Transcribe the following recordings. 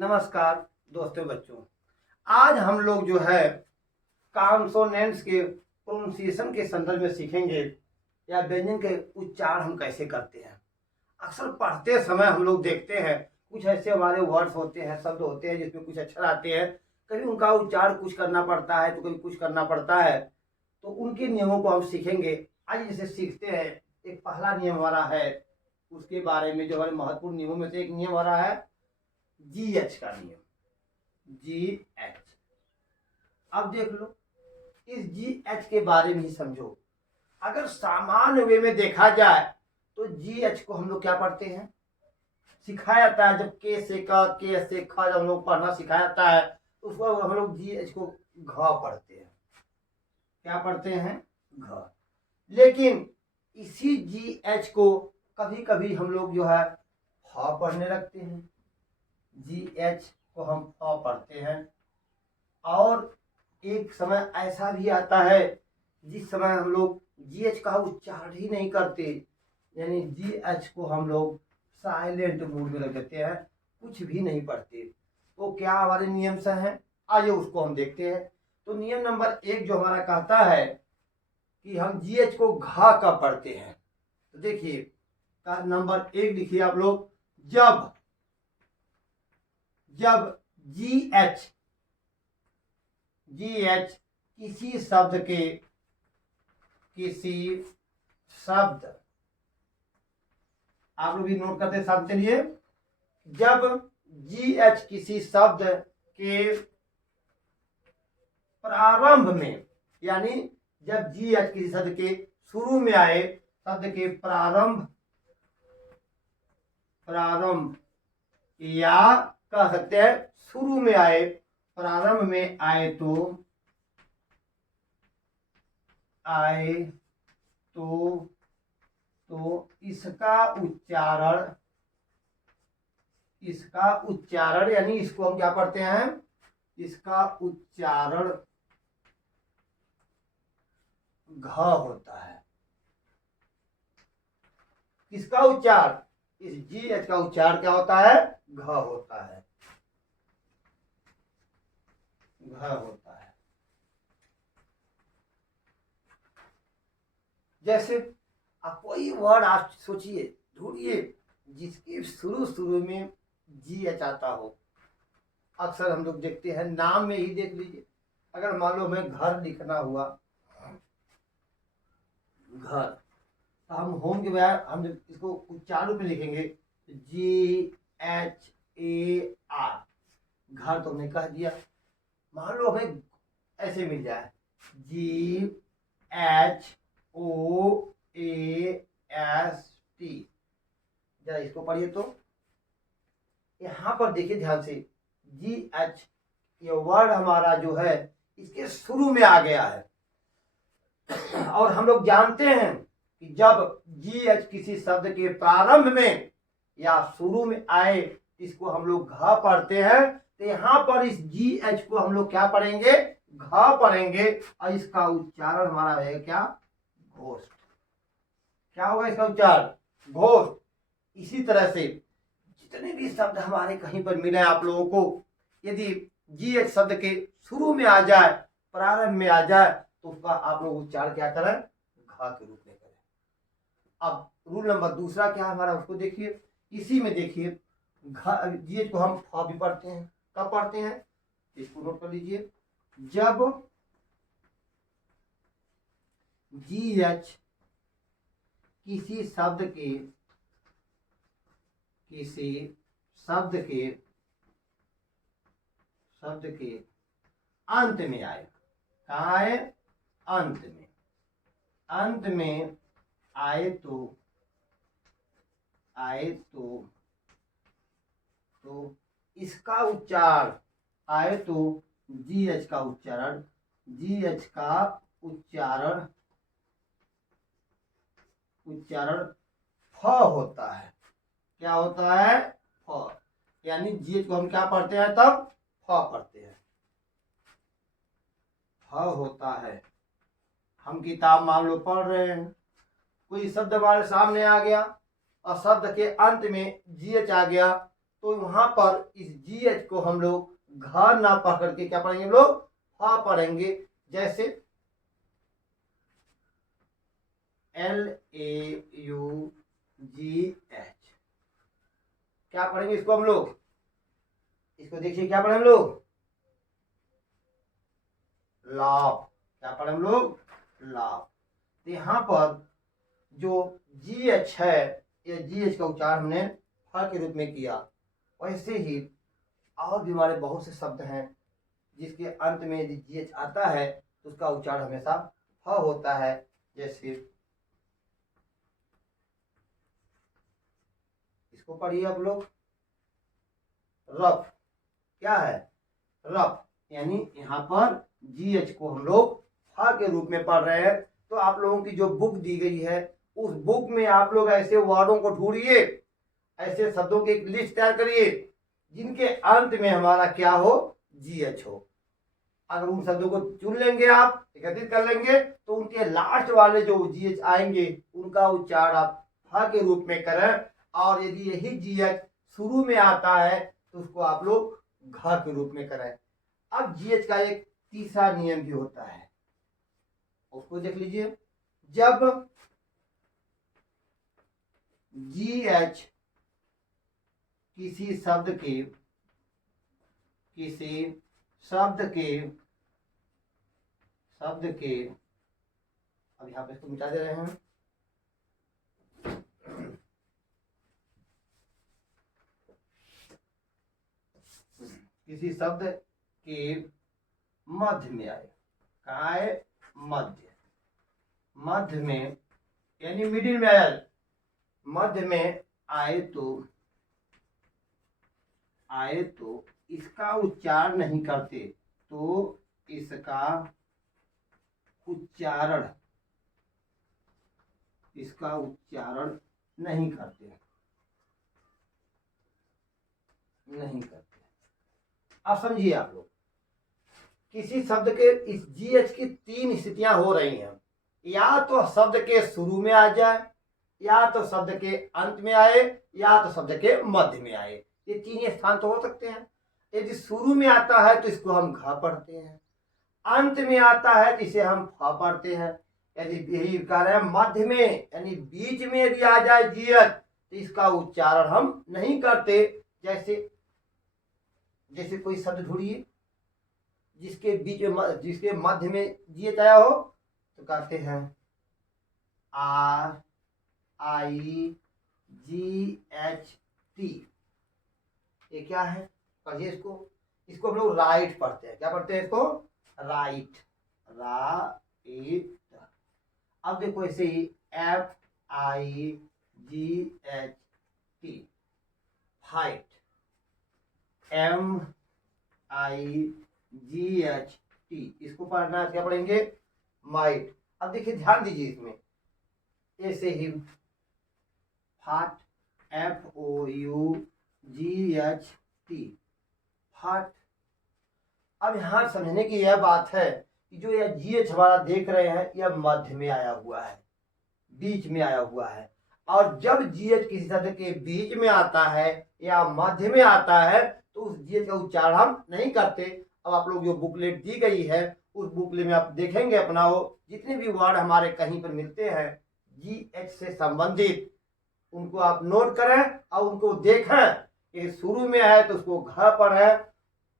नमस्कार दोस्तों बच्चों। आज हम लोग जो है कॉन्सोनेंट्स के प्रोनाउंसिएशन के संदर्भ में सीखेंगे या व्यंजन के उच्चारण हम कैसे करते हैं। अक्सर पढ़ते समय हम लोग देखते हैं कुछ ऐसे हमारे वर्ड्स होते हैं, शब्द होते हैं जिसमें कुछ अक्षर आते हैं, कभी उनका उच्चारण कुछ करना पड़ता है तो कभी कुछ करना पड़ता है। तो उनके नियमों को हम सीखेंगे। आज जैसे सीखते हैं, एक पहला नियम हमारा है उसके बारे में, जो हमारे महत्वपूर्ण नियमों में से एक नियम हमारा है GH का नियम। GH, अब देख लो, इस GH के बारे में ही समझो। अगर सामान्य वे में देखा जाए तो GH को हम लोग क्या पढ़ते हैं, सिखाया जाता है। जब के से क, के से ख जब हम लोग पढ़ना सिखाया जाता है तो उसको हम लोग GH को घ पढ़ते हैं। क्या पढ़ते हैं? घ। लेकिन इसी GH को कभी कभी हम लोग जो है ह पढ़ने लगते हैं। GH को हम फ पढ़ते हैं। और एक समय ऐसा भी आता है जिस समय हम लोग GH का उच्चारण ही नहीं करते, यानी GH को हम लोग साइलेंट मोड में रख देते हैं, कुछ भी नहीं पढ़ते। तो क्या हमारे नियम से हैं, आइए उसको हम देखते हैं। तो नियम नंबर 1 जो हमारा कहता है कि हम GH को घ का पढ़ते हैं। तो देखिए नंबर 1 लिखिए आप लोग। जब GH किसी शब्द आप लोग भी नोट करते हैं साथ चलिए। जब GH किसी शब्द के प्रारंभ में, यानी जब GH किसी शब्द के शुरू में आए, शब्द के प्रारंभ या कह सकते हैं शुरू में आए, प्रारंभ में आए तो इसका उच्चारण यानी इसको हम क्या पढ़ते हैं, इसका उच्चारण घ होता है। किसका उच्चारण? इस GH का उच्चारण क्या होता है? घ होता है। घ होता है। जैसे आप कोई वर्ड आप सोचिए, ढूंढिए जिसके शुरू में GH आता हो। अक्सर हम लोग देखते हैं, नाम में ही देख लीजिए। अगर मान लो हमें घर लिखना हुआ, घर, तो हम होम के बजाय हम इसको उच्चारण में लिखेंगे GHAR, घर तो हमने कह दिया। मान लो हमें ऐसे मिल जाए GHOAST, जरा इसको पढ़िए। तो यहां पर देखिए ध्यान से, GH ये वर्ड हमारा जो है इसके शुरू में आ गया है। और हम लोग जानते हैं कि जब GH किसी शब्द के प्रारंभ में या शुरू में आए, इसको हम लोग घ पढ़ते हैं। तो यहां पर इस GH को हम लोग क्या पढ़ेंगे? घ पढ़ेंगे। और इसका उच्चारण हमारा है क्या? घोष्ठ। क्या होगा इसका उच्चारण? घोष्ठ। इसी तरह से जितने भी शब्द हमारे कहीं पर मिले आप लोगों को, यदि GH शब्द के शुरू में आ जाए, प्रारंभ में आ जाए, तो उसका आप लोग उच्चारण क्या करें? घ के रूप में करें। अब रूल नंबर 2 क्या हमारा, उसको देखिए। इसी में देखिए, GH को हम फ भी पढ़ते हैं। कब पढ़ते हैं? इसको नोट कर लीजिए। जब GH किसी शब्द के अंत में आए। कहाँ आए? अंत में आए तो इसका उच्चारण आए तो GH का उच्चारण फ होता है। क्या होता है? फ। यानी GH को हम क्या पढ़ते हैं? तब फ पढ़ते हैं। फ होता है। हम किताब मान लो पढ़ रहे हैं, कोई शब्द हमारे सामने आ गया और शब्द के अंत में GH आ गया, तो वहां पर इस GH को हम लोग घ ना पढ़ करके क्या पढ़ेंगे हम लोग, फा पढ़ेंगे। जैसे LAUGH, क्या पढ़ेंगे इसको हम लोग, इसको देखिए क्या पढ़े हम लोग, लाभ। क्या पढ़े हम लोग, लाभ। तो यहाँ पर जो GH है, ये GH का उच्चारण हमने फ के रूप में किया। वैसे ही और भी हमारे बहुत से शब्द हैं जिसके अंत में यदि GH आता है तो उसका उच्चारण हमेशा फ होता है। जैसे इसको पढ़िए आप लोग, रफ। क्या है, रफ, यानी यहाँ पर GH को हम लोग फ के रूप में पढ़ रहे हैं। तो आप लोगों की जो बुक दी गई है उस बुक में आप लोग ऐसे वर्डों को ढूंढिए, ऐसे शब्दों की एक लिस्ट तैयार करिए जिनके अंत में हमारा क्या हो, GH हो। अगर उन शब्दों को चुन लेंगे, आप एकत्रित कर लेंगे, तो उनके लास्ट वाले जो GH आएंगे उनका उच्चारण आप फ के रूप में करें। और यदि यही GH शुरू में आता है तो उसको आप लोग घ के रूप में करें। अब GH का एक तीसरा नियम भी होता है, उसको देख लीजिए। जब GH किसी शब्द के अब यहां पे इसको मिटा दे रहे हैं। किसी शब्द के मध्य में आए, कहाँ है, मध्य में, यानी मिडिल में आया, मध्य में आए तो इसका उच्चारण नहीं करते, तो इसका उच्चारण नहीं करते। अब समझिए आप लोग, किसी शब्द के इस GH की तीन स्थितियां हो रही हैं। या तो शब्द के शुरू में आ जाए, या तो शब्द के अंत में आए, या तो शब्द के मध्य में आए। ये तीन स्थान तो हो सकते हैं। यदि शुरू में आता है तो इसको हम घ पढ़ते हैं, अंत में आता है तो इसे हम फ पढ़ते हैं। यदि यही कह रहे हैं मध्य में, यानी बीच में यदि आ जाए GH तो इसका उच्चारण हम नहीं करते। जैसे कोई शब्द ढूंढिए जिसके बीच में, जिसके मध्य में GH आया हो, तो कहते हैं RIGHT। ये क्या है, पढ़िए इसको हम लोग राइट पढ़ते हैं। क्या पढ़ते हैं इसको, राइट। अब देखो ऐसे ही FIGHT, फाइट। MIGHT, इसको पढ़ना है, क्या पढ़ेंगे, माइट। अब देखिए ध्यान दीजिए इसमें, ऐसे ही फाट, FOUGHT, फाट। अब यहां समझने की यह बात है कि जो यह GH हमारा देख रहे हैं यह मध्य में आया हुआ है, बीच में आया हुआ है। और जब GH किसी शब्द के बीच में आता है या मध्य में आता है तो उस GH का उच्चारण हम नहीं करते। अब आप लोग जो बुकलेट दी गई है उस बुकलेट में आप देखेंगे अपना वो जितने भी वर्ड हमारे कहीं पर मिलते हैं GH से संबंधित, उनको आप नोट करें और उनको देखें कि शुरू में है तो उसको घ पढ़ें,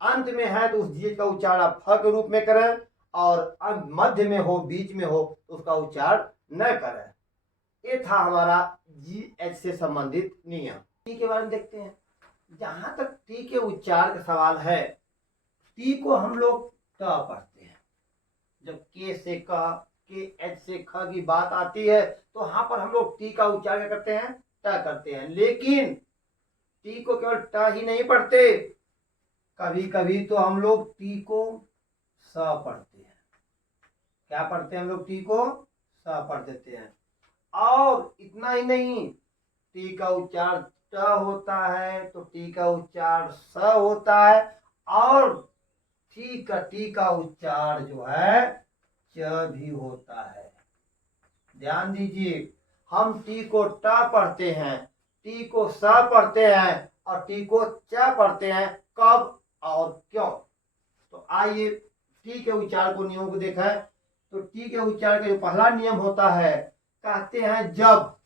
अंत में है तो उस GH का उच्चारण आप फ के रूप में करें, और मध्य में हो, बीच में हो तो उसका उच्चारण न करें। ये था हमारा GH से संबंधित नियम। टी के बारे में देखते हैं। जहां तक टी के उच्चारण का सवाल है, टी को हम लोग ट पढ़ते हैं। जब के से क, के एच से ख की बात आती है तो वहां पर हम लोग टी का उच्चारण करते हैं, ट करते हैं। लेकिन टी को केवल ट ही नहीं पढ़ते, कभी कभी तो हम लोग टी को स पढ़ते हैं। क्या पढ़ते हैं हम लोग, टी को स पढ़ देते हैं। और इतना ही नहीं, टी का उच्चारण ट होता है तो टी का उच्चारण स होता है, और टी का उच्चारण जो है च भी होता है। ध्यान दीजिए, हम टी को ट पढ़ते हैं, टी को स पढ़ते हैं और टी को च पढ़ते हैं कब और क्यों। तो आइए टी के उच्चारण को नियमों को देखें। तो टी के उच्चारण का जो पहला नियम होता है, कहते हैं जब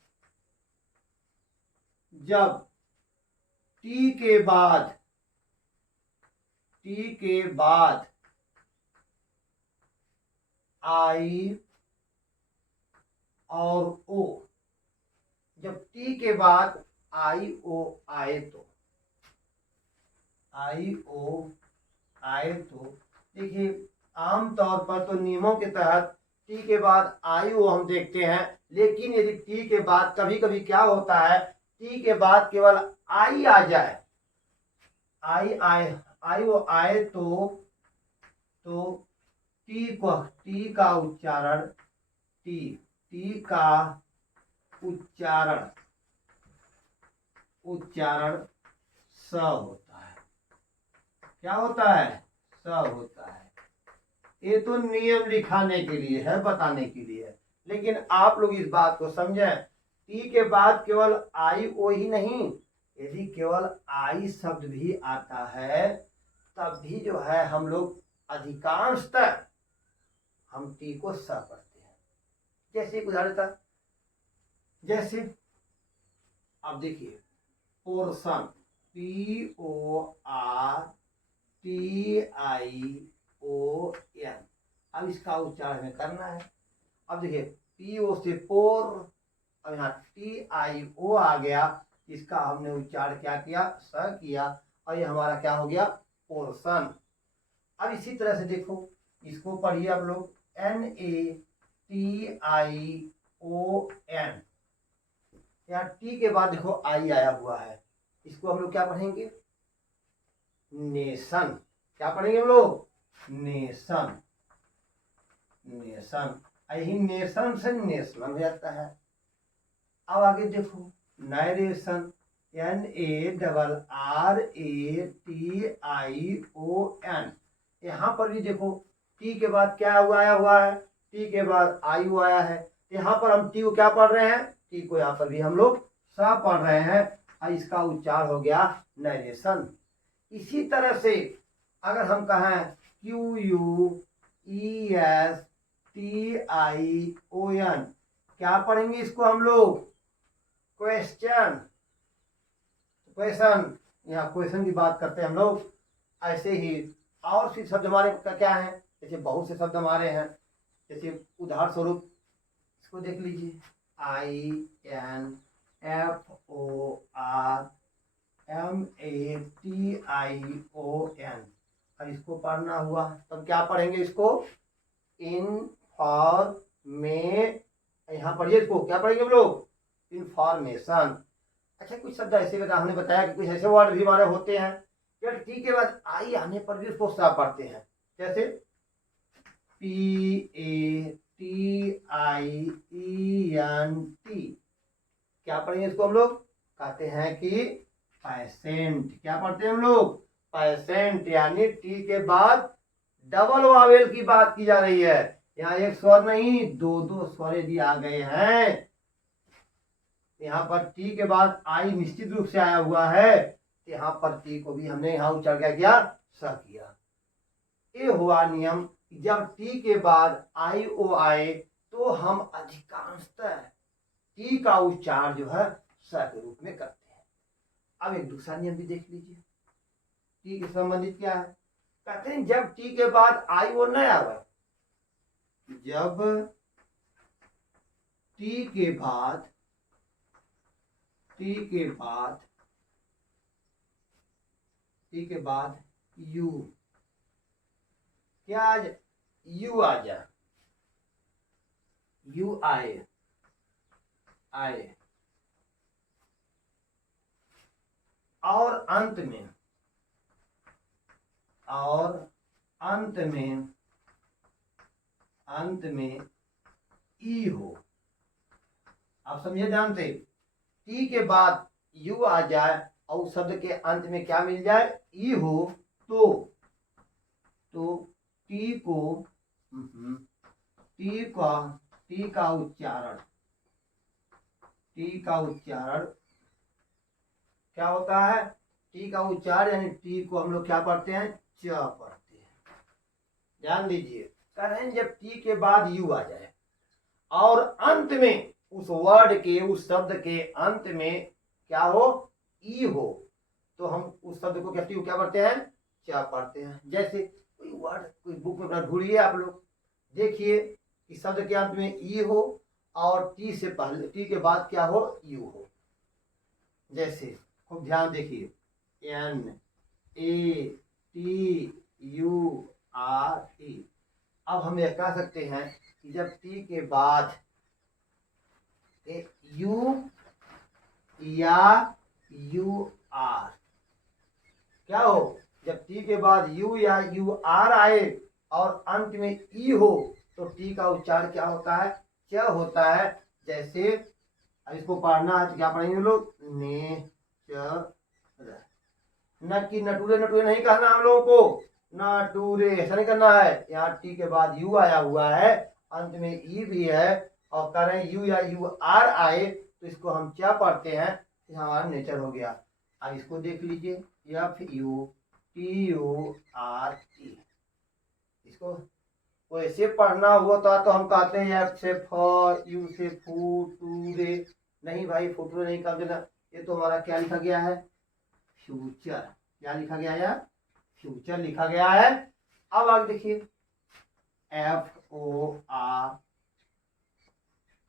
टी के बाद आई और ओ, जब टी के बाद आई ओ आए तो, देखिए आमतौर पर तो नियमों के तहत टी के बाद आई ओ हम देखते हैं, लेकिन यदि टी के बाद कभी कभी क्या होता है, टी के बाद केवल आई आ जाए, आई वो आए तो टी का उच्चारण स होता है। क्या होता है? स होता है। ये तो नियम दिखाने के लिए है, बताने के लिए है, लेकिन आप लोग इस बात को समझें, टी के बाद केवल आई ओ ही नहीं, यदि केवल आई शब्द भी आता है तब भी जो है हम लोग अधिकांशतः हम टी को स पढ़ते हैं। जैसे उदाहरण था, जैसे अब देखिए पोर्शन PORTION, अब इसका उच्चारण हमें करना है। अब देखिए PO से पोर, अब यहाँ TIO आ गया, इसका हमने उच्चारण क्या किया? स किया, और ये हमारा क्या हो गया? पोर्शन। अब इसी तरह से देखो, इसको पढ़िए आप लोग, NATION, यहाँ टी के बाद देखो आई आया हुआ है, इसको हम लोग क्या पढ़ेंगे? नेशन। क्या पढ़ेंगे हम लोग? नेशन। यही नेशन से नेशनल हो जाता है। अब आगे देखो नरेशन, NARRATION, यहाँ पर भी देखो टी के बाद क्या आया हुआ है? टी के बाद आई आया है। यहाँ पर हम टी को क्या पढ़ रहे हैं? टी को यहाँ पर भी हम लोग सा पढ़ रहे हैं, और इसका उच्चार हो गया नरेशन। इसी तरह से अगर हम कहें QUESTION, क्या पढ़ेंगे इसको हम लोग? क्वेश्चन। यहाँ क्वेश्चन की बात करते हैं हम लोग। ऐसे ही और सी शब्द हमारे क्या है, जैसे बहुत से शब्द हमारे हैं, जैसे उदाहरण स्वरूप इसको देख लीजिए, INFORMATION। अब इसको पढ़ना हुआ तब क्या पढ़ेंगे इसको? यहाँ पढ़िए, इसको क्या पढ़ेंगे हम लोग? इंफॉर्मेशन। अच्छा, कुछ शब्द ऐसे हमने बताया कि कुछ ऐसे वर्ड भी हमारे होते हैं यार टी के बाद आई आने पर भी उसको सा पढ़ते हैं, जैसे PATIENT। क्या पढ़ेंगे इसको हम लोग? कहते हैं कि पैसेंट। क्या पढ़ते हैं हम लोग? पैसेंट। यानी टी के बाद डबल वावेल की बात की जा रही है। यहाँ एक स्वर नहीं, दो स्वर यदि आ गए हैं, यहाँ पर टी के बाद आई निश्चित रूप से आया हुआ है, तो यहाँ पर टी को भी हमने यहाँ उच्चार क्या किया? स किया। ये हुआ नियम, जब टी के बाद आई ओ आए तो हम अधिकांशतः टी का उच्चार जो है स के रूप में करते हैं। अब एक दूसरा नियम भी देख लीजिए, टी के संबंधित क्या है? कहते हैं जब टी के बाद आई ओ न आवे, जब टी के बाद यू, क्या आ जाए? यू आ जाए, यू आए, और अंत में ई हो। आप समझे ध्यान से, टी के बाद यू आ जाए और उस शब्द के अंत में क्या मिल जाए? ई हो, तो टी का उच्चारण क्या होता है? टी का उच्चार यानी टी को हम लोग क्या पढ़ते हैं, च पढ़ते हैं। ध्यान दीजिए, कह रहे हैं जब टी के बाद यू आ जाए और अंत में उस वर्ड के, उस शब्द के अंत में क्या हो, ई हो, तो हम उस शब्द को क्या पढ़ते हैं, क्या पढ़ते हैं। जैसे कोई वर्ड, कोई बुक में अपना ढूंढिए, आप लोग देखिए कि शब्द के अंत में ई हो और टी से पहले, टी के बाद क्या हो, यू हो। जैसे खूब ध्यान देखिए, N A T U R E. अब हम यह कह सकते हैं कि जब टी के बाद यू या यू आर क्या हो, जब टी के बाद यू या यू आर आए और अंत में ई हो तो टी का उच्चार क्या होता है, च होता है। जैसे अब इसको पढ़ना है तो क्या पढ़ेंगे लोग, ने च र। न कि नटूरे नटूरे नहीं कहना हम लोगों को, नटूरे ऐसा नहीं करना है। यहाँ टी के बाद यू आया हुआ है, अंत में ई भी है और कह रहे हैं यू या यू आर आए तो इसको हम क्या पढ़ते हैं, हमारा नेचर हो गया। अब इसको देख लीजिए, F U T U R E. इसको वैसे पढ़ना हुआ तो हम कहते हैं एफ से फ, यू से फू, टू रे। नहीं भाई, फुटू नहीं कर देना। ये तो हमारा क्या लिखा गया है, फ्यूचर। क्या लिखा गया है, फ्यूचर लिखा गया है। अब आगे देखिए, F O R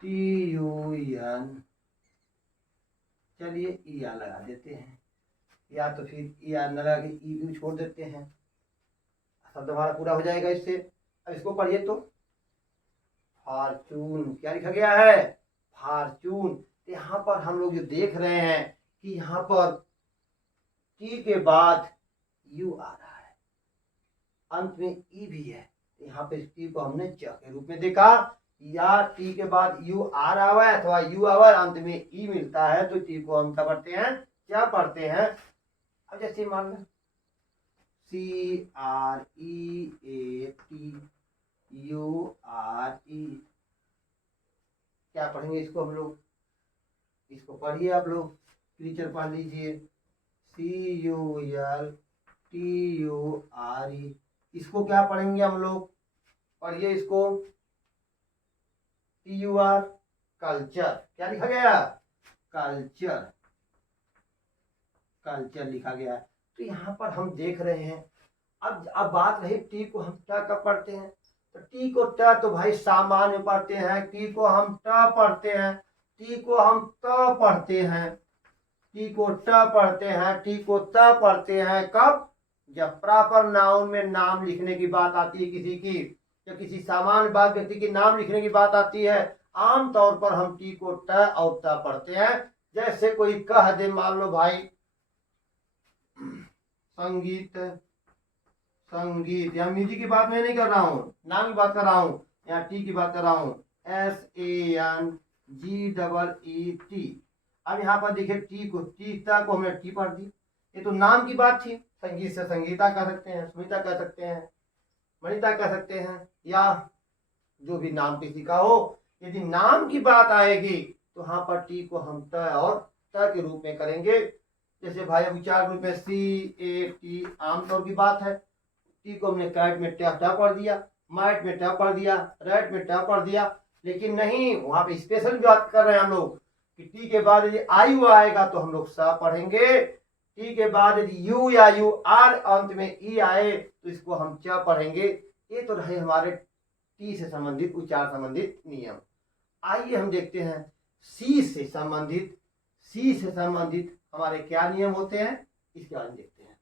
T U N, चलिए ई आर लगा देते हैं, या तो फिर ई आर न लगा के ई भी छोड़ देते हैं, शब्द हमारा पूरा हो जाएगा इससे। अब इसको पढ़िए तो, फॉर्चून। क्या लिखा गया है, फॉर्चून। यहाँ पर हम लोग जो देख रहे हैं कि यहाँ पर टी के बाद यू आ रहा है, अंत में ई भी है। यहाँ पे टी को हमने च के रूप में देखा, या टी के बाद यू आर आवा है अथवा यू आवा अंत में ई मिलता है तो टी को हम क्या पढ़ते हैं, क्या पढ़ते हैं। अब जैसे मान लो C R E A T U R E, क्या पढ़ेंगे इसको हम लोग, इसको पढ़िए आप लोग, टीचर पढ़ लीजिए, C U L T U R E. इसको क्या पढ़ेंगे हम लोग, पढ़िए इसको, टी यू आर, कल्चर। क्या लिखा गया, कल्चर, कल्चर लिखा गया है। तो यहाँ पर हम देख रहे हैं, अब बात रही टी को हम क्या कब पढ़ते हैं, तो टी को ट तो भाई सामान्य पढ़ते हैं, टी को हम ट पढ़ते हैं, टी को हम त पढ़ते हैं, टी को ट पढ़ते हैं, टी को त पढ़ते हैं कब, जब प्रॉपर नाउन में नाम लिखने की बात आती है किसी की, या किसी सामान्य बात व्यक्ति के नाम लिखने की बात आती है, आम तौर पर हम टी को ट और त पढ़ते हैं। जैसे कोई कह दे, मान लो भाई संगीत, संगीत, यहाँ म्यूजिक की बात मैं नहीं कर रहा हूँ, नाम की बात कर रहा हूँ, यहाँ टी की बात कर रहा हूँ, SANGEE टी। अब यहाँ पर देखिए टी को, टी तक को हमने टी पढ़ दी, ये तो नाम की बात थी। संगीत से संगीता कह सकते हैं, सुमिता कह सकते हैं, मणिता कह सकते हैं, या जो भी नाम किसी का हो। यदि नाम की बात आएगी तो यहाँ पर टी को हम त और त के रूप में करेंगे। जैसे भाई विचार रूप में CAT आमतौर की बात है, टी को हमने कैट में ट पढ़ दिया, मैट में ट पढ़ दिया, रैट में ट पढ़ दिया। लेकिन नहीं, वहां पे स्पेशल बात कर रहे हैं हम लोग कि टी के बाद यदि आयु आएगा तो हम लोग स पढ़ेंगे, टी के बाद यदि यू या यू आर अंत में ई आए तो इसको हम च पढ़ेंगे। ये तो रहे हमारे टी से संबंधित, उच्चार संबंधित नियम। आइए हम देखते हैं सी से संबंधित, सी से संबंधित हमारे क्या नियम होते हैं, इसके बारे में देखते हैं।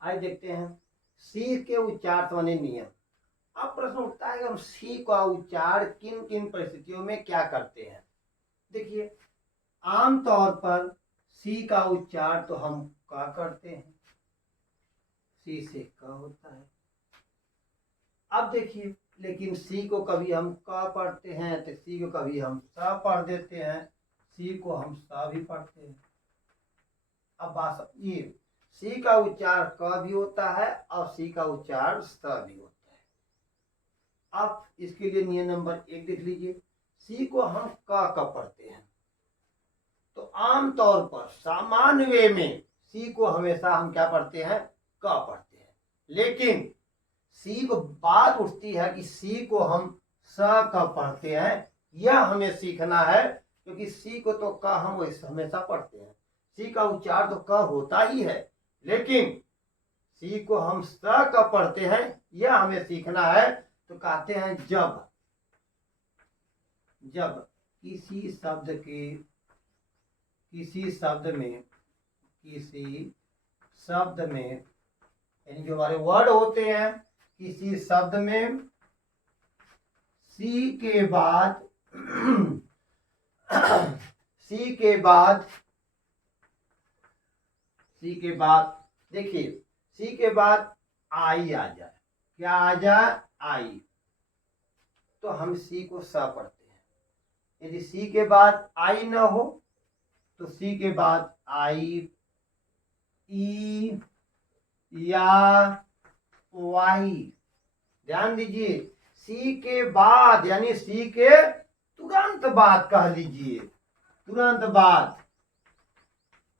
आइए देखते हैं सी के उच्चार संबंधी नियम। अब प्रश्न उठता है कि हम सी का उच्चार किन किन परिस्थितियों में क्या करते हैं। देखिए, आमतौर पर सी का उच्चार तो हम का करते हैं, सी से क होता है। अब देखिए, लेकिन सी को कभी हम क पढ़ते हैं तो सी को कभी हम स पढ़ देते हैं, सी को हम स भी पढ़ते हैं। अब बात ये, सी का उच्चार क भी होता है और सी का उच्चार स भी होता है। अब इसके लिए नियम नंबर 1 देख लीजिए, सी को हम क पढ़ते हैं तो आमतौर पर सामान्य वे में सी को हमेशा हम क्या पढ़ते हैं, क पढ़ते हैं। लेकिन सी को बात उठती है कि सी को हम स क पढ़ते हैं, यह हमें सीखना है, क्योंकि सी को तो क हम हमेशा पढ़ते हैं, सी का उच्चार तो क होता ही है, लेकिन सी को हम स क पढ़ते हैं, यह हमें सीखना है। तो कहते हैं जब किसी शब्द में यानी जो हमारे वर्ड होते हैं, किसी शब्द में सी के बाद देखिए सी के बाद आई आ जाए, क्या आ जाए, आई, तो हम सी को स पढ़ते हैं। यदि सी के बाद आई न हो तो सी के बाद आई, ई या वाई। ध्यान दीजिए, सी के बाद यानी सी के तुरंत बाद कह लीजिए, तुरंत बाद।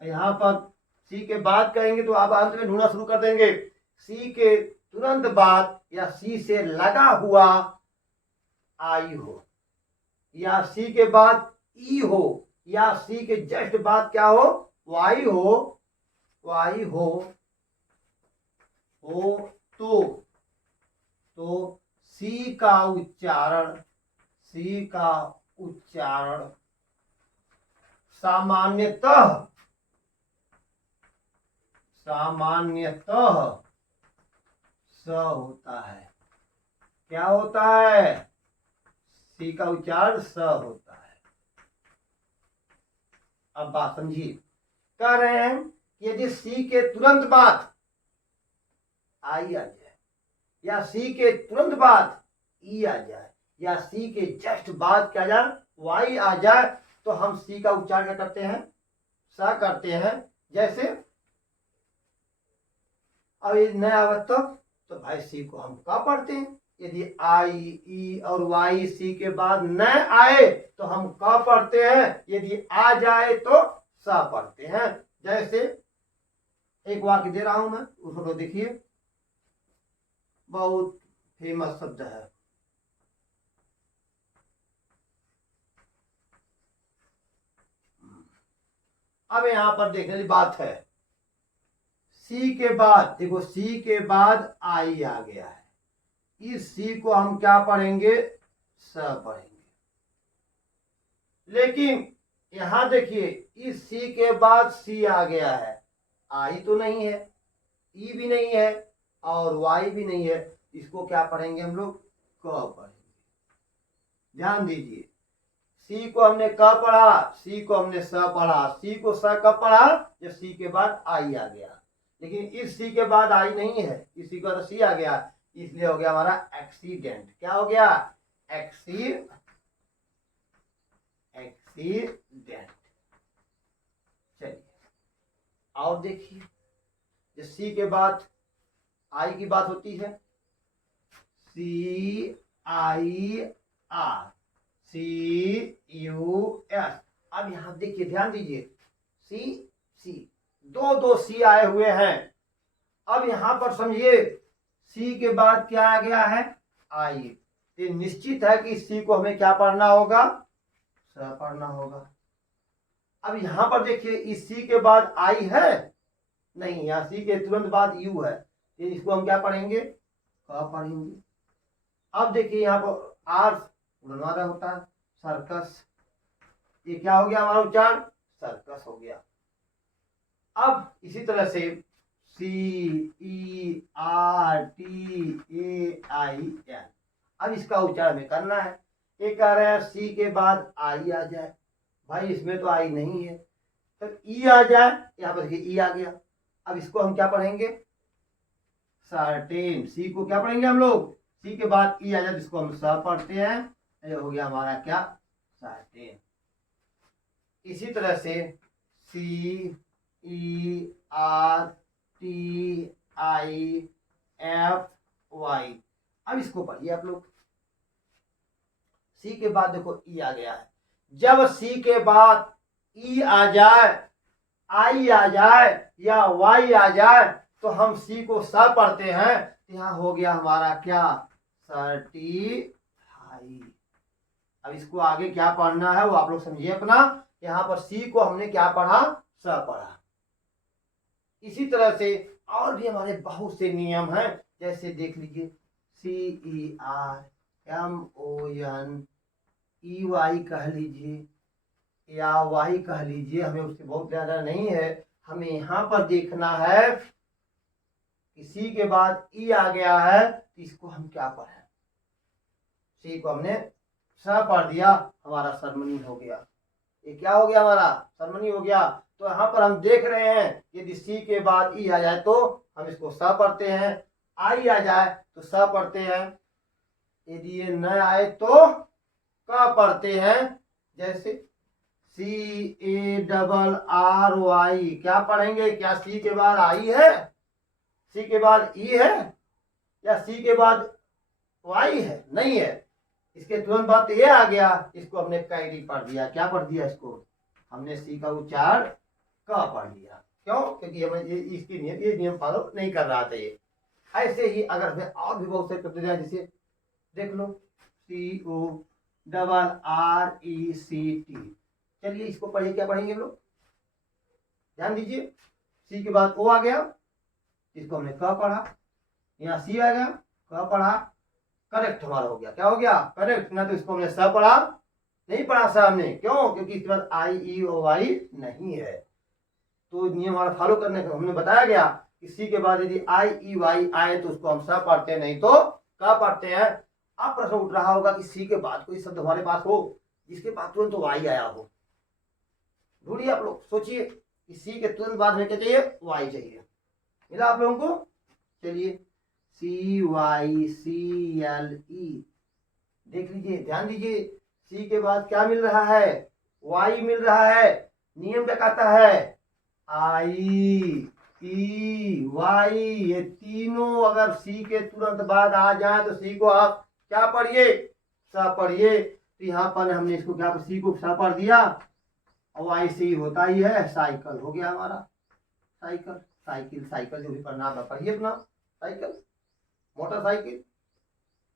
यहां पर सी के बाद कहेंगे तो आप अंत में ढूंढना शुरू कर देंगे। सी के तुरंत बाद या सी से लगा हुआ आई हो, या सी के बाद ई हो, या सी के जस्ट बाद क्या हो, वाई हो तो सी का उच्चारण सामान्यतः स होता है। क्या होता है, सी का उच्चारण स होता है। अब बात समझिए, कह रहे हैं यदि सी के तुरंत बाद आई आ जाए, या सी के तुरंत बाद ई आ जाए, या सी के जस्ट बाद क्या जाए, वाई आ जाए, तो हम सी का उच्चारण क्या करते हैं, स करते हैं। जैसे अब यदि न आवे तो भाई सी को हम का पढ़ते हैं। यदि आई, ई और वाई सी के बाद न आए तो हम का पढ़ते हैं, यदि आ जाए तो सा पढ़ते हैं। जैसे एक वाक्य दे रहा हूं मैं, उसको देखिए, बहुत फेमस शब्द है। अब यहां पर देखने की बात है, सी के बाद देखो, सी के बाद आई आ गया है, इस सी को हम क्या पढ़ेंगे, स पढ़ेंगे। लेकिन यहां देखिए, इस सी के बाद सी आ गया है, आई तो नहीं है, ई भी नहीं है और वाई भी नहीं है, इसको क्या पढ़ेंगे हम लोग, क पढ़ेंगे। ध्यान दीजिए, सी को हमने क पढ़ा, सी को हमने स पढ़ा, सी को स कब पढ़ा, जब सी के बाद आई आ गया। लेकिन इस सी के बाद आई नहीं है, इसी का तो सी आ गया, इसलिए हो गया हमारा एक्सीडेंट। क्या हो गया, एक्सीडेंट। चलिए और देखिए, जब सी के बाद आई की बात होती है, C I R, C U S. अब यहां देखिए, ध्यान दीजिए, सी दो सी आए हुए हैं। अब यहां पर समझिए, सी के बाद क्या आ गया है, आई। ये निश्चित है कि सी को हमें क्या पढ़ना होगा, स पढ़ना होगा। अब यहां पर देखिए, इस सी के बाद आई है नहीं, या सी के तुरंत बाद यू है, तो इसको हम क्या पढ़ेंगे, क पढ़ेंगे। अब देखिए यहाँ पर आर उड़नवारा होता है, सर्कस, ये क्या हो गया हमारा उच्चारण, सर्कस हो गया। अब इसी तरह से C E R T A I N, अब इसका उच्चारण हमें करना है। ये कह रहे हैं सी के बाद आई आ जाए, भाई इसमें तो आई नहीं है, तो ई आ जाए, यहाँ पर देखिए ई आ गया। अब इसको हम क्या पढ़ेंगे, सर्टेन। सी को क्या पढ़ेंगे हम लोग, सी के बाद ई आ जाए, जिसको हम स पढ़ते हैं, ये हो गया हमारा क्या, सर्टेन। इसी तरह से C E R T I F Y, अब इसको पढ़िए आप लोग। सी के बाद देखो ई आ गया है, जब सी के बाद ई आ जाए आई आ जाए या वाई आ जाए तो हम सी को स पढ़ते हैं। यहाँ हो गया हमारा क्या, सर्टिफाई। अब इसको आगे क्या पढ़ना है वो आप लोग समझिए अपना। यहाँ पर सी को हमने क्या पढ़ा, स पढ़ा। इसी तरह से और भी हमारे बहुत से नियम हैं, जैसे देख लीजिए CERMONEY कह लीजिए या वाई कह लीजिए, हमें उससे बहुत ज्यादा नहीं है। हमें यहाँ पर देखना है कि सी के बाद ई आ गया है तो इसको हम क्या पढ़ें। सी को हमने स पढ़ दिया, हमारा सरमनी हो गया। ये क्या हो गया, हमारा सरमनी हो गया। तो यहाँ पर हम देख रहे हैं यदि सी के बाद ई आ जाए तो हम इसको स पढ़ते हैं, आई आ जाए तो स पढ़ते हैं, यदि ये न आए तो क पढ़ते हैं। जैसे CARRY क्या पढ़ेंगे, क्या सी के बाद आई है, सी के बाद ई है या सी के बाद वाई है, नहीं है। इसके तुरंत बाद ये आ गया, इसको हमने कैरी पढ़ दिया। क्या पढ़ दिया, इसको हमने सी का उच्चार क पढ़ लिया। क्यों, क्योंकि हमें ये नियम फॉलो नहीं कर रहा था ये। ऐसे ही अगर हमें और भी बहुत से शब्द हैं, जैसे देख लो CORRECT। चलिए इसको पढ़िए, क्या पढ़ेंगे हम लोग, ध्यान दीजिए। सी के बाद ओ आ गया, इसको हमने क पढ़ा। यहाँ सी आ गया, क पढ़ा, करेक्ट हमारा हो गया। क्या हो गया, करेक्ट। ना तो इसको हमने स पढ़ा, नहीं पढ़ा स हमने, क्यों, क्योंकि इसके बाद IEOY नहीं है। तो नियम हमारा फॉलो करने का हमने बताया गया कि सी के बाद यदि IEY आए तो उसको हम स पढ़ते हैं, नहीं तो क पढ़ते हैं। अब प्रश्न उठ रहा होगा कि सी के बाद कोई शब्द हमारे पास हो जिसके बाद तुरंत तो वाई आया हो। ढूंढिए आप लोग, सोचिए कि सी के तुरंत बाद में क्या चाहिए, वाई चाहिए। मिला आप लोगों को, चलिए CYCLE देख लीजिए, ध्यान दीजिए। सी के बाद क्या मिल रहा है, वाई मिल रहा है। नियम क्या कहता है, IEY, ये तीनों अगर सी के तुरंत बाद आ जाए तो सी को आप क्या पढ़िए, स पढ़िए। तो यहाँ पर हमने इसको क्या, सी को स पढ़ दिया और वाई से ही होता ही है, साइकिल हो गया हमारा। साइकिल, साइकिल, साइकिल जो भी पढ़ना आप पढ़िए अपना। साइकिल, मोटरसाइकिल,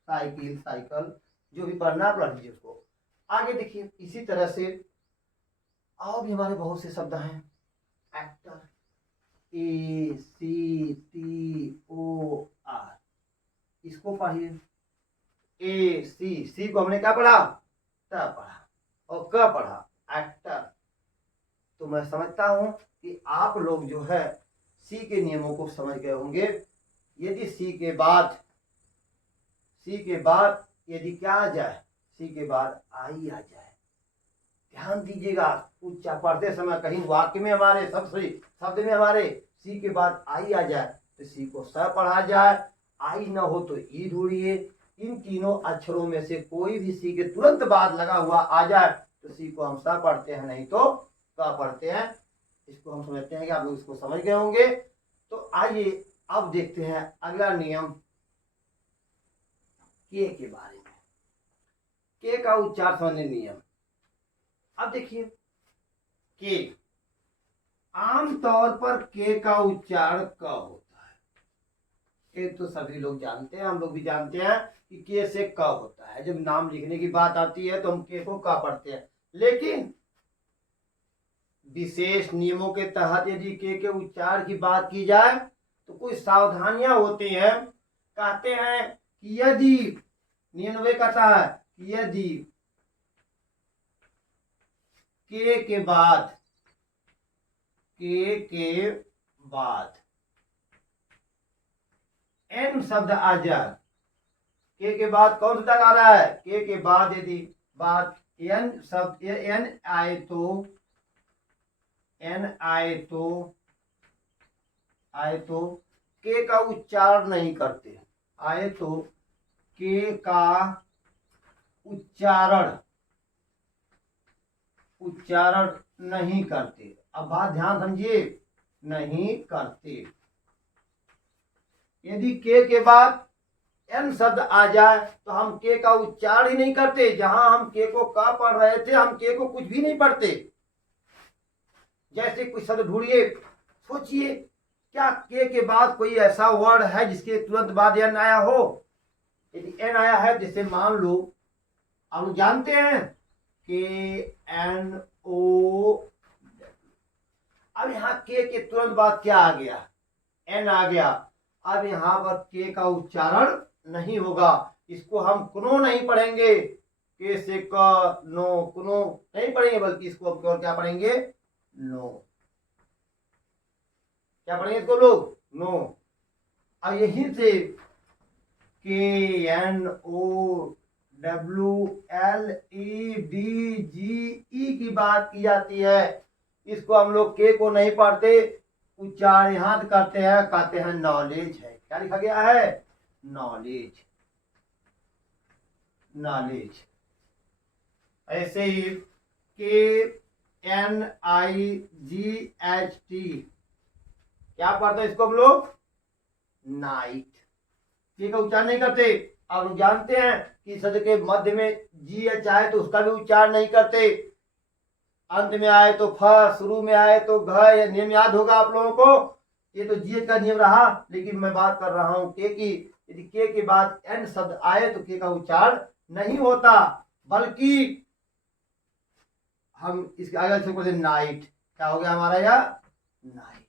साइकिल, साइकिल जो भी पढ़ना आप पढ़ लीजिए उसको। आगे देखिए, इसी तरह से और भी हमारे बहुत से शब्द हैं। एक्टर, ACTOR, इसको पढ़िए। सी को हमने क्या पढ़ा, ट पढ़ा और क पढ़ा, एक्टर। तो मैं समझता हूं कि आप लोग जो है सी के नियमों को समझ गए होंगे। यदि सी के बाद यदि क्या आ जाए, सी के बाद आई आ जाए, ध्यान दीजिएगा उच्चार पढ़ते समय कहीं वाक्य में हमारे शब्द में हमारे सी के बाद आई आ जाए तो सी को स पढ़ा जाए, आई न हो तो ई ढूंढिए। इन तीनों अक्षरों में से कोई भी सी के तुरंत बाद लगा हुआ आ जाए तो सी को हम स पढ़ते हैं, नहीं तो क पढ़ते हैं। इसको हम समझते हैं कि आप लोग इसको समझ गए होंगे। तो आइए अब देखते हैं अगला नियम, के बारे में। के का उच्चार समझने नियम। अब देखिए, के आमतौर पर के का उच्चारण क होता है। ये तो सभी लोग जानते हैं, हम लोग भी जानते हैं कि के से क होता है। जब नाम लिखने की बात आती है तो हम के को क पढ़ते हैं। लेकिन विशेष नियमों के तहत यदि के उच्चार की बात की जाए तो कुछ सावधानियां होती हैं। कहते हैं कि यदि 99 कहता है कि यदि के बाद एन शब्द आ जाए, के बाद कौन सा आ रहा है, के बाद यदि बात एन शब्द एन आए तो के का उच्चारण नहीं करते। आए तो के का उच्चारण नहीं करते। अब बात ध्यान समझिए, नहीं करते। यदि के बाद एन शब्द आ जाए तो हम के का उच्चारण ही नहीं करते। जहां हम के को का पढ़ रहे थे हम के को कुछ भी नहीं पढ़ते। जैसे कोई शब्द ढूंढिए, सोचिए क्या के बाद कोई ऐसा वर्ड है जिसके तुरंत बाद एन आया हो। यदि एन आया है, जैसे मान लो आप लोग जानते हैं के एन ओ, अब यहाँ के तुरंत बाद क्या आ गया, एन आ गया। अब यहाँ पर के का उच्चारण नहीं होगा, इसको हम कुनो नहीं पढ़ेंगे, के से क नो कुनो नहीं पढ़ेंगे, बल्कि इसको अब और क्या पढ़ेंगे, नो। क्या पढ़ेंगे इसको लोग, नो। अब यहीं से K N O W L E D G E की बात की जाती है, इसको हम लोग के को नहीं पढ़ते, उच्चारण यहाँ करते हैं, कहते हैं नॉलेज है। क्या लिखा गया है, नॉलेज, नॉलेज। ऐसे ही के एन आई जी एच टी, क्या पढ़ते हैं इसको हम लोग, नाइट। के का उच्चारण नहीं करते। आप लोग जानते हैं कि शब्द के मध्य में जी एच आए तो उसका भी उच्चारण नहीं करते, अंत में आए तो फ, शुरू में आए तो घ। यह नियम याद होगा आप लोगों को, ये तो जी का नियम रहा, लेकिन मैं बात कर रहा हूं के की। यदि के बाद एन शब्द आए तो के का उच्चारण नहीं होता, बल्कि हम इसके आगे से बोलते नाइट। क्या हो गया हमारा, या नाइट।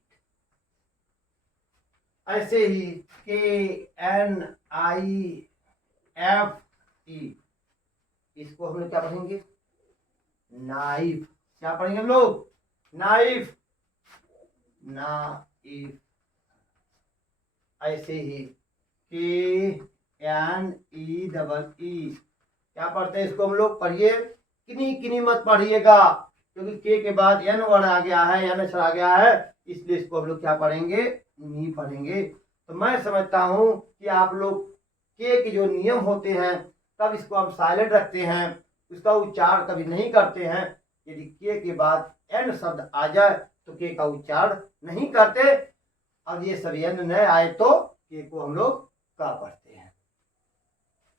ऐसे ही के एन आई एफ ई, इसको हम लोग क्या पढ़ेंगे, नाइफ। क्या पढ़ेंगे हम लोग, नाइफ, नाइफ। ऐसे ही के एन ई डबल ई, क्या पढ़ते हैं इसको हम लोग, पढ़िए, किन्हीं किन्हीं मत पढ़िएगा, क्योंकि के बाद एन वर्ड आ गया है, एन अक्षर आ गया है, इसलिए इसको हम लोग क्या पढ़ेंगे, नहीं पढ़ेंगे। तो मैं समझता हूं कि आप लोग के जो नियम होते हैं, तब इसको हम साइलेंट रखते हैं, उसका उच्चारण कभी नहीं करते हैं। यदि के बाद एन शब्द आ जाए तो के का उच्चारण नहीं करते। अब ये सब एन न आए तो के को हम लोग का पढ़ते हैं।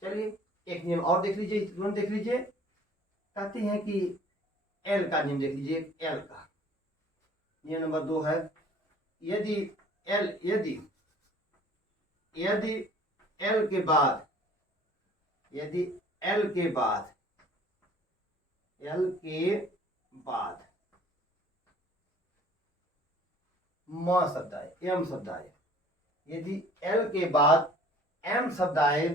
चलिए एक नियम और देख लीजिए, तुरंत देख लीजिए। कहते हैं कि एल का नियम देख लीजिए, एल का नियम नंबर 2 है, यदि एल यदि यदि एल के बाद यदि एल के बाद म शब्द आए, एम शब्द आए, यदि एल के बाद एम शब्द आए,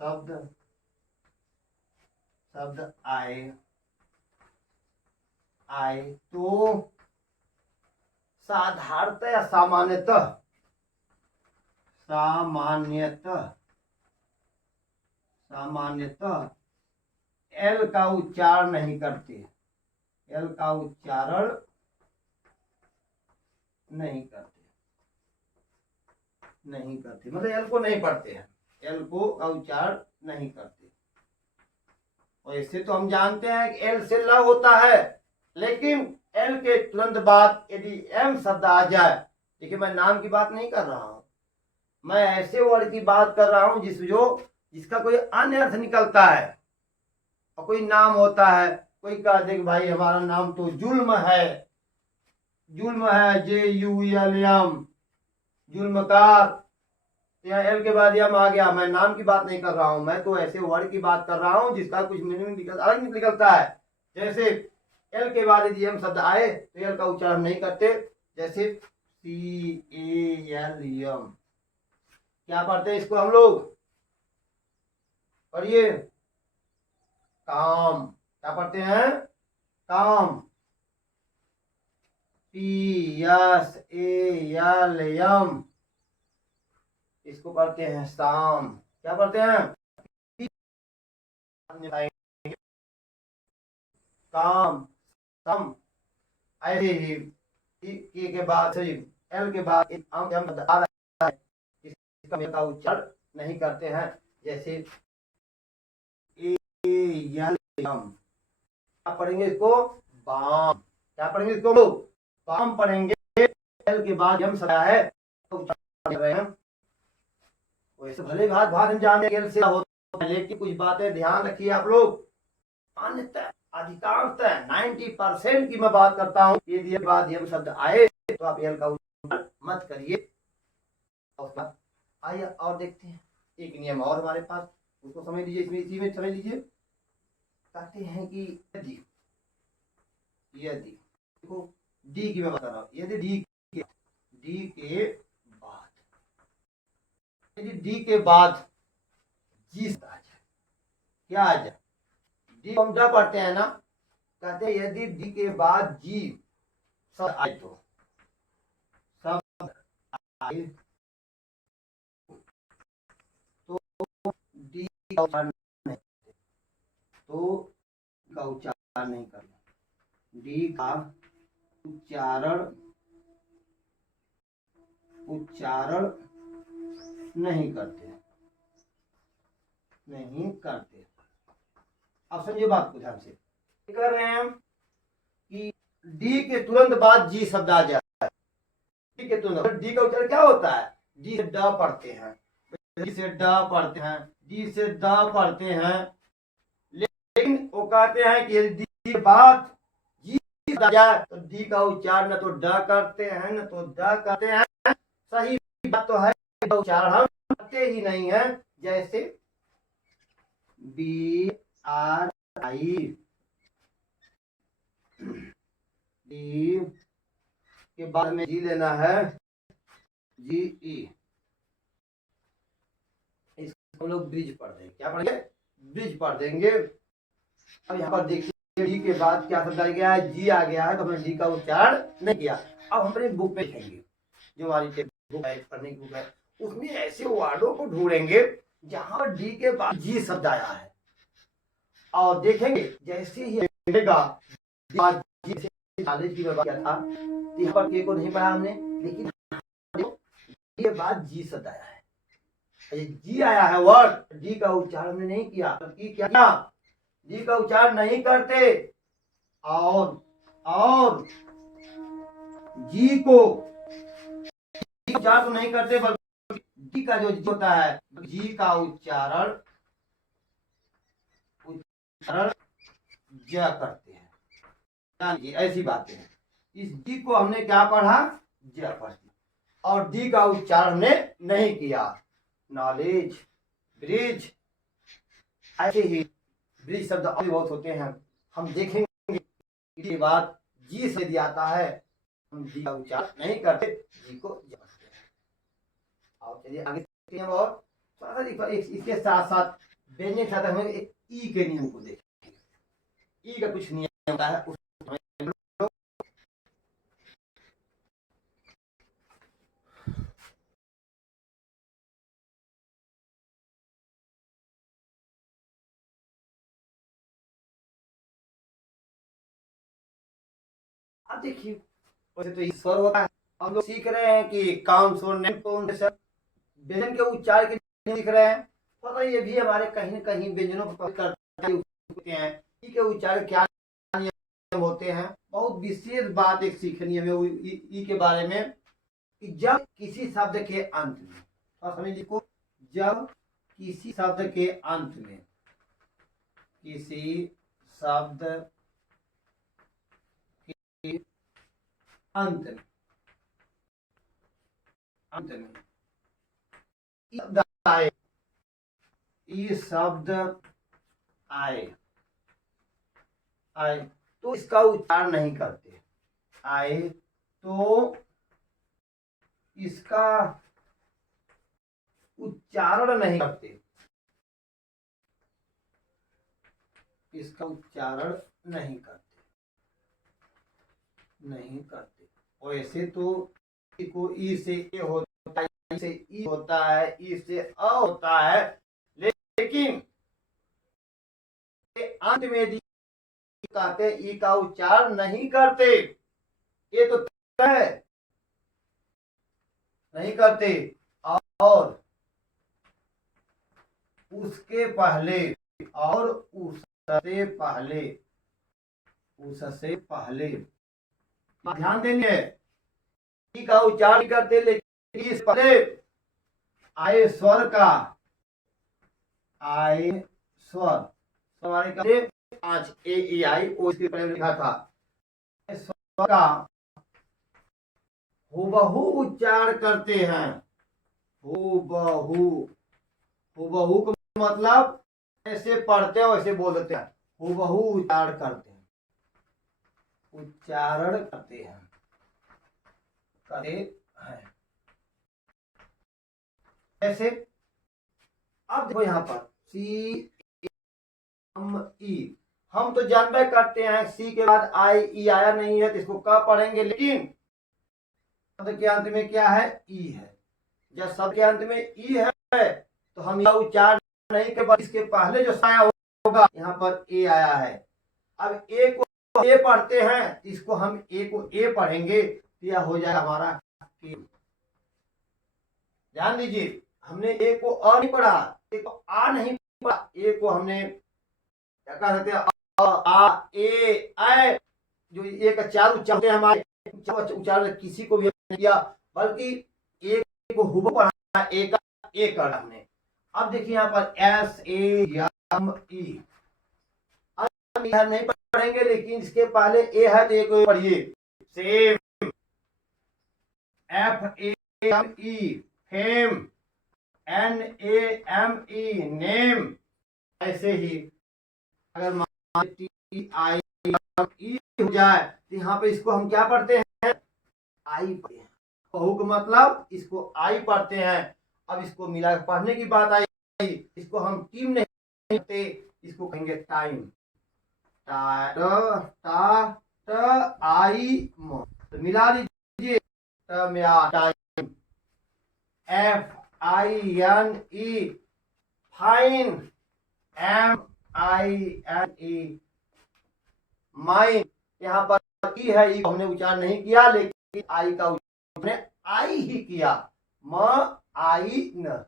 शब्द आए तो साधारणतः या सामान्यतः एल का उच्चारण नहीं करते, एल का उच्चारण नहीं करते, मतलब एल को नहीं पढ़ते हैं, एल को का उच्चारण नहीं करते। वैसे तो हम जानते हैं कि एल से ल होता है, लेकिन एल के तुरंत बाद यदि एम शब्द आ जाए, देखिए मैं नाम की बात नहीं कर रहा हूं, मैं ऐसे वर्ड की बात कर रहा हूं जिसका कोई अन्य अर्थ निकलता है, और कोई नाम होता है, कोई कह दे कि भाई हमारा नाम तो जुल्म है, JULM, जुल्मकार। यहाँ एल के बाद यम आ गया, मैं नाम की बात नहीं कर रहा हूं, मैं तो ऐसे वर्ड की बात कर रहा हूं जिसका कुछ मीनिंग अलग निकलता है। जैसे एल के बाद यदि एम शब्द आए तो एल का उच्चारण नहीं करते, जैसे CALM, क्या पढ़ते हैं इसको हम लोग, पढ़िए, काम। क्या पढ़ते हैं, काम, PSALM, इसको पढ़ते हैं शाम। क्या पढ़ते हैं, काम, सम। ऐसे ही के बाद एल के बाद आ रहा है, इसका उच्चारण नहीं करते हैं, जैसे ALM। क्या पढ़ेंगे इसको, बाम। क्या पढ़ेंगे इसको लोग, बाम पढ़ेंगे। एल के बाद यम सदा है तो पढ़ रहे हैं। वैसे भले बात हम जानते हैं एल से होता है, लेकिन कुछ बातें ध्यान रखिए आप लोग। अन्यथा अधिकांशतः 90% की मैं बात करता हूँ, यदि बाद यम शब्द आए तो आप यल का उच्चारण मत करिए। आइए और देखते हैं एक नियम और हमारे पास, उसको समझ लीजिए, इसमें इसी में समझ लीजिए। कहते हैं कि यदि यदि देखो डी की मैं बता रहा हूँ, यदि डी के बाद यदि डी के बाद जी आ जाए, क्या आ जाए, डी हम ड पढ़ते हैं ना, कहते हैं यदि डी के बाद जी सब आए तो सब आए तो डी का उच्चारण नहीं, तो का उच्चारण नहीं करना, डी का उच्चारण नहीं करते। अब समझिए बात को ध्यान से, कर रहे हैं हम कि डी के तुरंत बाद जी शब्द आ जाए, डी के तुरंत, डी का उच्चारण क्या होता है, डी से ड पढ़ते हैं, डी से ड पढ़ते हैं, डी से द पढ़ते हैं, लेकिन वो कहते हैं कि डी के बाद जी आ जाए तो डी का उच्चारण न तो ड करते हैं न तो द करते हैं। सही बात तो है, उच्चारण हम करते ही नहीं है। जैसे बी आर आई, डी के बाद में जी लेना है, जी ई, इसको हम लोग ब्रिज पढ़ देंगे, क्या पढ़ेंगे, ब्रिज पढ़ देंगे। अब यहाँ पर देखिए डी के बाद क्या शब्द आ गया है, जी आ गया है, तो हमने डी का उच्चारण नहीं किया। अब हम अपनी बुक में लिखेंगे, जो हमारी बुक है, पढ़ने की बुक है, उसमें ऐसे वर्डों को ढूंढेंगे जहां पर डी के बाद जी शब्द आया है, और देखेंगे जैसे ही मिलेगा कॉलेज की बात किया था, यहाँ पर के को नहीं पढ़ा हमने, लेकिन के बाद जी शब्द आया है, जी आया है वर्ड, डी का उच्चारण हमने नहीं किया, तो क्या डी का उच्चारण नहीं करते, और जी को उच्चारण तो नहीं करते, बल्कि डी का जो होता है, जी का उच्चारण ज करते हैं। ऐसी बातें हैं, इस डी को हमने क्या पढ़ा, ज पढ़ दिया, और डी का उच्चारण हमने नहीं किया। नॉलेज, ब्रिज, ऐसे ही ब्रिज शब्द और भी बहुत होते हैं, हम देखेंगे इसके बाद जी से दिया आता है, हम जी का उच्चारण नहीं करते, जी को ज पढ़ते हैं। और चलिए आगे और इसके साथ साथ व्यंजन के साथ हमें एक ई के नियम को देखेंगे। ई का कुछ नियम होता है, अब देखिए वैसे तो ईश्वर होता है, हम लोग सीख रहे हैं कि काम सुनने व्यंजन के उच्चारण के सीख रहे हैं, पता ये भी हमारे कहीं न कहीं व्यंजनों को करते हैं, ई के उच्चारण क्या नियम होते हैं। बहुत विशेष बात एक सीखनी है ई के बारे में, कि जब किसी शब्द के अंत में, और समझिए को, जब किसी शब्द के अंत में, किसी शब्द के अंत में ई शब्द आए तो इसका उच्चारण नहीं करते, आए तो इसका उच्चारण नहीं करते, इसका उच्चारण नहीं करते। वैसे तो को ई से ए होता है, ई से ई होता है, ई से अ होता है, लेकिन अंत में कहते ई का उच्चारण नहीं करते, ये तो है नहीं करते। और उसके पहले और उससे पहले ध्यान देंगे, ई का उच्चारण करते, लेकिन इस पहले आए स्वर का, आए स्वर, 5 AEI ओ इसके पहले लिखा था। स्वर का हुबहू उच्चारण करते हैं। हुबहू, हुबहू का मतलब ऐसे पढ़ते हैं वैसे बोलते हैं, हुबहू उच्चारण करते हैं, उच्चारण करते हैं, करते हैं। ऐसे अब देखो यहाँ पर सी एम ई, हम तो जानबे करते हैं सी के बाद आई ई आया नहीं है तो इसको क पढ़ेंगे, लेकिन शब्द के अंत में क्या है? ई है। जब शब्द के अंत में ई है तो हम यह उच्चारण नहीं के, इसके पहले जो आया होगा यहाँ पर ए आया है। अब ए को ए पढ़ते हैं, इसको हम ए को ए पढ़ेंगे तो यह हो जाएगा हमारा के। ध्यान दीजिए, हमने ए को अ नहीं पढ़ा, ए को आ नहीं पढ़ा, ए को हमने क्या कह सकते हैं? अ आ ए ऐ, जो ए का चार उच्चारण होते हैं हमारे, उच्चारण किसी को भी नहीं किया, बल्कि ए को हुबहू पढ़ा, ए का ए करा हमने। अब देखिए यहाँ पर एस ए एम ई, नहीं पढ़ेंगे, लेकिन इसके पहले ए है तो ए को पढ़िए। Same, F A M E fame, N A M E name. ऐसे ही अगर टी आई एम ई हो जाए तो यहाँ पे इसको हम क्या पढ़ते हैं? आई पढ़ते हैं। बहु का मतलब इसको आई पढ़ते हैं। अब इसको मिला पढ़ने की बात आई, इसको हम टीम नहीं कहते, इसको कहेंगे टाइम। आई म, तो मिला लीजिए, time, F I N E fine, M I N E mine. यहाँ पर ई है, ई हमने उच्चारण नहीं किया, लेकिन आई का उच्चारण हमने आई ही किया, म आई न।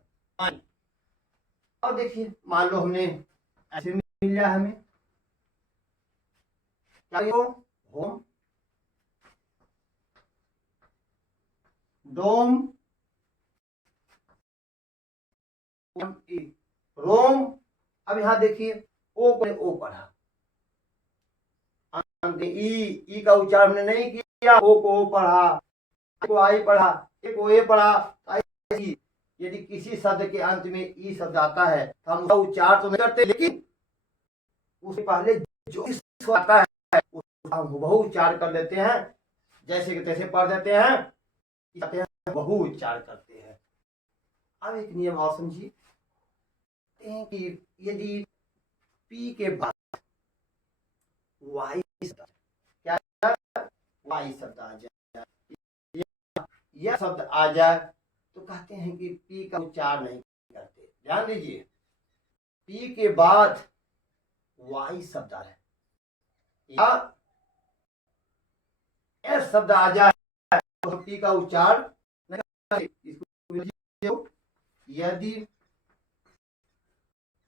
अब देखिए, मान लो हमने ऐसे मिल जाए हमें क्या, होम, डोम, रोम। अब यहां देखिए ओ को ओ पढ़ा, ई का उच्चारण हमने नहीं किया, ओ को ओ पढ़ा, को आई पढ़ा, ए को ए पढ़ा। यदि किसी शब्द के अंत में ई शब्द आता है तो हम उसका उच्चारण तो नहीं करते, लेकिन उसके पहले जो आता है उसका हम बहु उच्चारण कर लेते हैं, जैसे कि तैसे पढ़ देते हैं, बहु उच्चारण करते हैं। अब एक नियम और समझिए कि यदि पी के बाद वाई शब्द, क्या वाई शब्द आ जाए, यह शब्द आ जाए तो कहते हैं कि पी का उच्चारण नहीं करते। ध्यान दीजिए, पी के बाद वाई शब्द आ रहा है या एस शब्द आ जाए तो हम पी का उच्चारण नहीं करते। यदि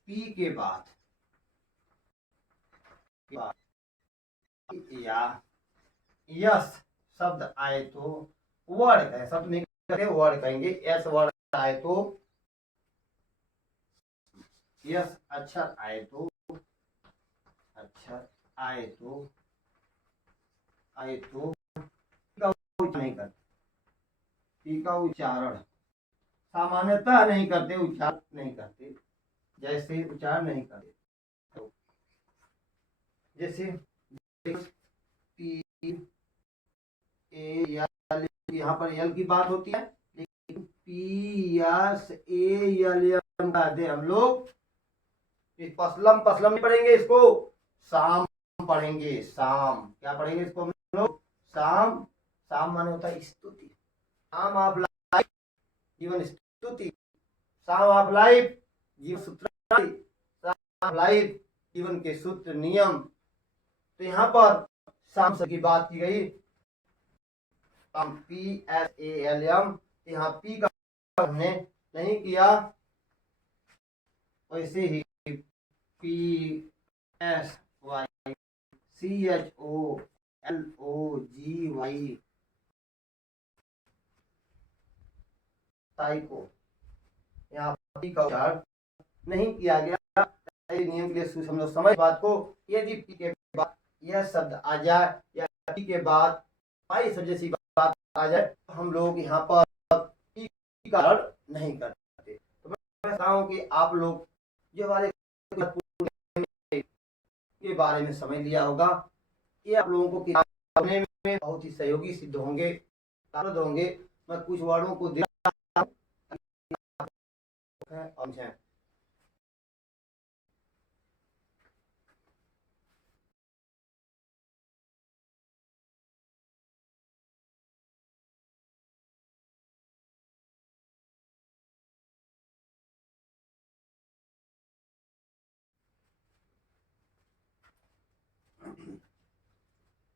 पी के बाद या यस शब्द आए तो वर्ड है, शब्द नहीं कहते, वर्ड कहेंगे। एस वर्ड आए तो, यस अक्षर आए तो, अक्षर आए तो नहीं करते, पी का उच्चारण सामान्यतः नहीं करते, उच्चारण नहीं करते, जैसे उच्चारण नहीं करते, जैसे पी ए यल, यहाँ पर यल की बात होती है, लेकिन पी एस ए यल कहते हम लोग। पसलम, पसलम नहीं पढ़ेंगे, इसको शाम पढ़ेंगे, शाम। क्या पढ़ेंगे इसको हम लोग? शाम। शाम माने होता है स्तुति, शाम ऑफ लाइफ, जीवन स्तुति, शाम ऑफ लाइफ, जीवन सूत्र, शाम ऑफ लाइफ, जीवन के सूत्र नियम। तो यहाँ पर शाम की बात की गई, P S A L M, यहाँ पी का हमने नहीं किया, वैसे ही P S Y C H O L O G Y, को यहाँ पी का उच्चारण नहीं किया गया, नियम के लिए हम लोग समझ बात को। यदि पी के बाद यह शब्द आ जाए या पी के बाद पाई शब्द जैसी बात आ जाए तो हम लोग यहाँ पर पी का अर्थ नहीं करते। तो मैं चाहता हूँ कि आप लोग जो हमारे के बारे में समझ लिया होगा, ये आप लोगों को किताब पढ़ने में बहुत ही सहयोगी सिद्ध होंगे, होंगे। मैं कुछ वर्डों को दे रहा हूं।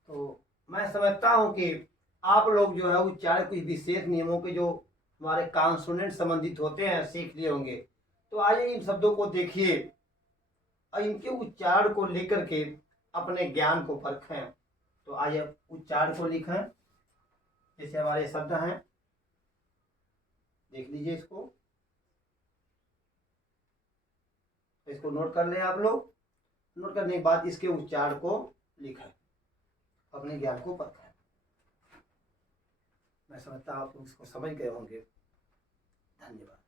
तो मैं समझता हूं कि आप लोग जो है उच्चारण कुछ विशेष नियमों के जो हमारे कॉन्सोनेंट संबंधित होते हैं सीख लिए होंगे। तो आइए इन शब्दों को देखिए और इनके उच्चारण को लेकर के अपने ज्ञान को परखें। तो आइए उच्चारण को लिखें। जैसे हमारे शब्द हैं, देख लीजिए इसको नोट कर लें आप लोग। नोट करने के बाद इसके उच्चारण को लिखें, अपने ज्ञान को परखें। मैं समझता हूं आप लोग इसको समझ गए होंगे। धन्यवाद।